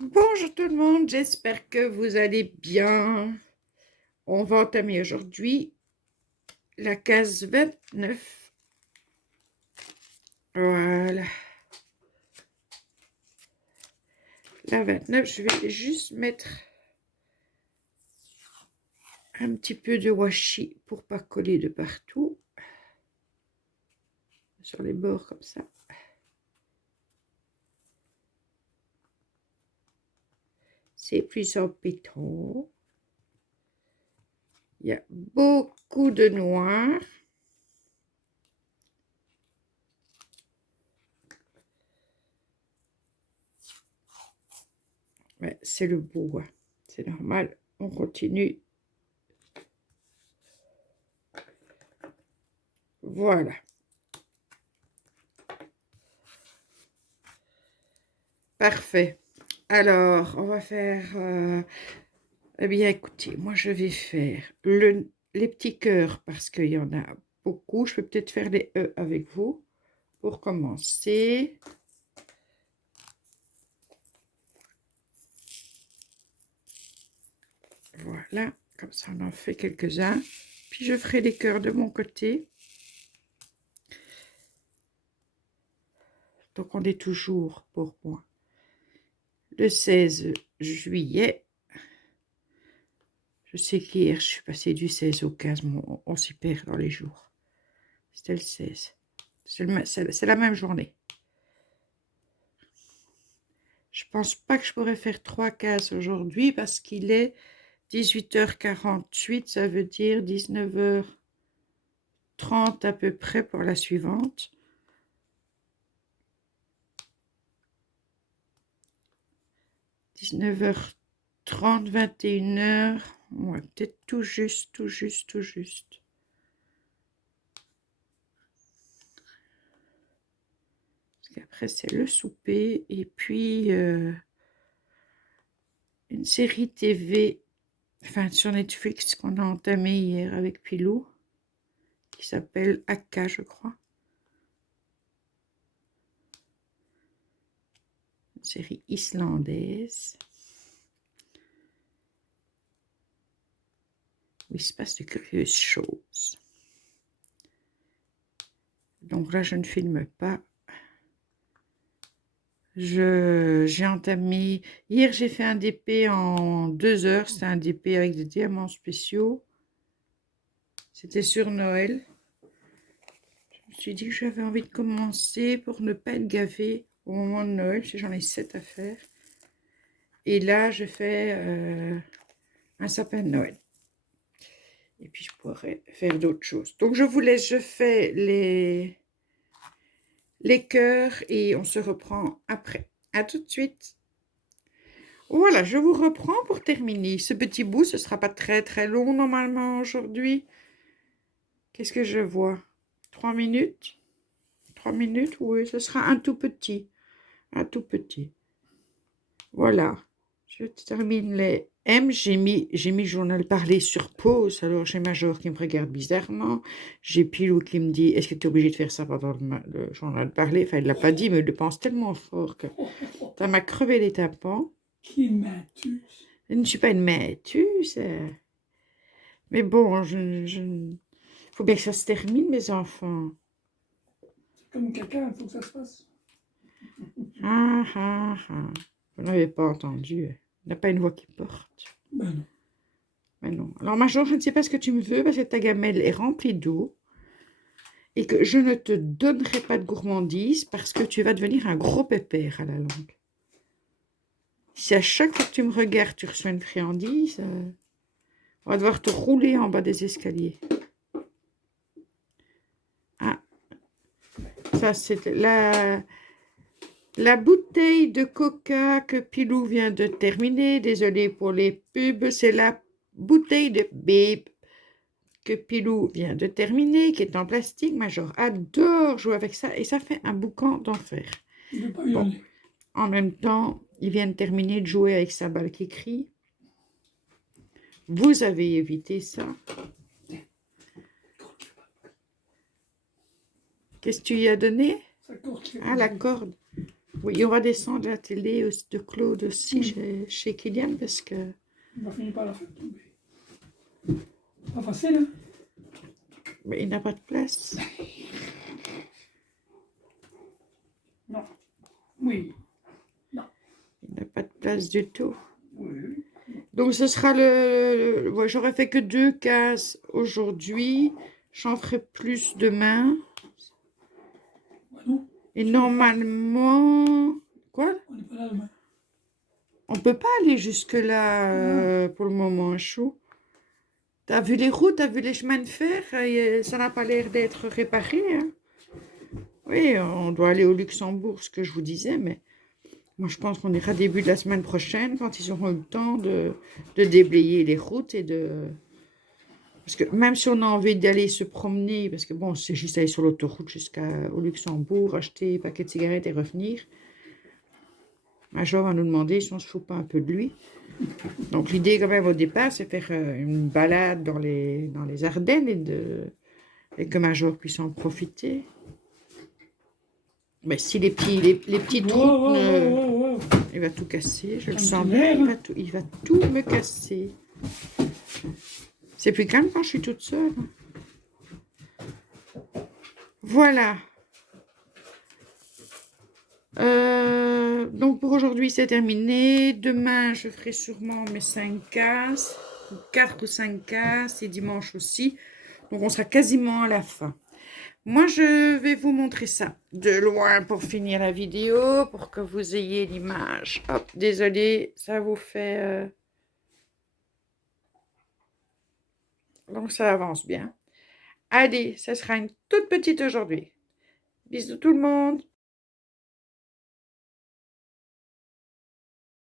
Bonjour tout le monde, j'espère que vous allez bien. On va entamer aujourd'hui la case 29. Voilà. La 29, je vais juste mettre un petit peu de washi pour pas coller de partout. Sur les bords comme ça. C'est plus embêtant. Il y a beaucoup de noir. Ouais, c'est le bois. C'est normal. On continue. Voilà. Parfait. Alors, on va faire... eh bien, écoutez, moi, je vais faire les petits cœurs parce qu'il y en a beaucoup. Je peux peut-être faire les E avec vous pour commencer. Voilà, comme ça, on en fait quelques-uns. Puis, je ferai les cœurs de mon côté. Donc, on est toujours, pour moi, le 16 juillet. Je sais qu'hier, je suis passée du 16 au 15, mais on s'y perd dans les jours. C'était le 16. C'est la même journée. Je pense pas que je pourrais faire 3 cases aujourd'hui parce qu'il est 18h48, ça veut dire 19h30 à peu près pour la suivante. « 19h30, 21h, ouais, peut-être tout juste. Parce qu'après, c'est le souper et puis une série TV, enfin sur Netflix qu'on a entamé hier avec Pilou, qui s'appelle Akka, je crois. Une série islandaise. Où il se passe de curieuses choses. Donc là, je ne filme pas. J'ai entamé... Hier, j'ai fait un DP en 2 heures. C'était un DP avec des diamants spéciaux. C'était sur Noël. Je me suis dit que j'avais envie de commencer pour ne pas être gavée au moment de Noël, parce que j'en ai 7 à faire. Et là, je fais un sapin de Noël. Et puis, je pourrais faire d'autres choses. Donc, je vous laisse. Je fais les cœurs et on se reprend après. À tout de suite. Voilà, je vous reprends pour terminer. Ce petit bout, ce ne sera pas très long normalement aujourd'hui. Qu'est-ce que je vois? 3 minutes? 3 minutes, oui, ce sera un tout petit. Un tout petit. Voilà. Je termine les M. J'ai mis journal parlé sur pause. Alors j'ai Major qui me regarde bizarrement. J'ai Pilou qui me dit, est-ce que tu es obligé de faire ça pendant le journal parlé? Enfin, il ne l'a pas dit, mais il le pense tellement fort que ça m'a crevé les tympans. Qui m'attuse? Je ne suis pas une métuse. Mais bon, faut bien que ça se termine, mes enfants. C'est comme caca, il faut que ça se fasse. Ah, ah, ah. Vous n'avez pas entendu. Il n'a pas une voix qui porte. Ben non. Mais non. Alors, Major, je ne sais pas ce que tu me veux parce que ta gamelle est remplie d'eau et que je ne te donnerai pas de gourmandise parce que tu vas devenir un gros pépère à la langue. Si à chaque fois que tu me regardes, tu reçois une friandise, on va devoir te rouler en bas des escaliers. Ah, ça c'est la bouteille de coca que Pilou vient de terminer. Désolée pour les pubs, c'est la bouteille de Bip que Pilou vient de terminer, qui est en plastique. Major adore jouer avec ça et ça fait un boucan d'enfer. Il ne veut pas Bon, hurler. en même temps, il vient de terminer de jouer avec sa balle qui crie. Vous avez évité ça. Qu'est-ce que tu y as donné? Sa corde qui fait Ah, la bruit. corde. Oui, on va descendre la télé de Claude aussi chez Kylian parce que... On va finir par la faire tomber. Pas facile, hein? Mais il n'a pas de place. Non. Oui. Il n'a pas de place du tout. Oui. Donc ce sera ouais, j'aurais fait que 2 cases aujourd'hui. J'en ferai plus demain. Bah non, Et normalement... Quoi? on n'est pas là demain. On peut pas aller jusque-là pour le moment, chou. T'as vu les routes, t'as vu les chemins de fer? Ça n'a pas l'air d'être réparé, hein. Oui, on doit aller au Luxembourg, ce que je vous disais, mais moi je pense qu'on ira début de la semaine prochaine quand ils auront eu le temps de déblayer les routes et de... Parce que même si on a envie d'aller se promener, parce que bon, c'est juste aller sur l'autoroute jusqu'au Luxembourg, acheter un paquet de cigarettes et revenir, Major va nous demander si on se fout pas un peu de lui. Donc l'idée quand même au départ, c'est faire une balade dans les Ardennes et que Major puisse en profiter. Mais si les petites routes, il va tout casser, je le sens bien, il va tout me casser. C'est plus calme quand je suis toute seule. Voilà. Donc pour aujourd'hui c'est terminé. Demain je ferai sûrement mes 5 cases, 4 ou 5 cases, et dimanche aussi. Donc on sera quasiment à la fin. Moi je vais vous montrer ça de loin pour finir la vidéo, pour que vous ayez l'image. Hop, désolé, ça vous fait... Donc ça avance bien. Allez, ça sera une toute petite aujourd'hui. Bisous tout le monde.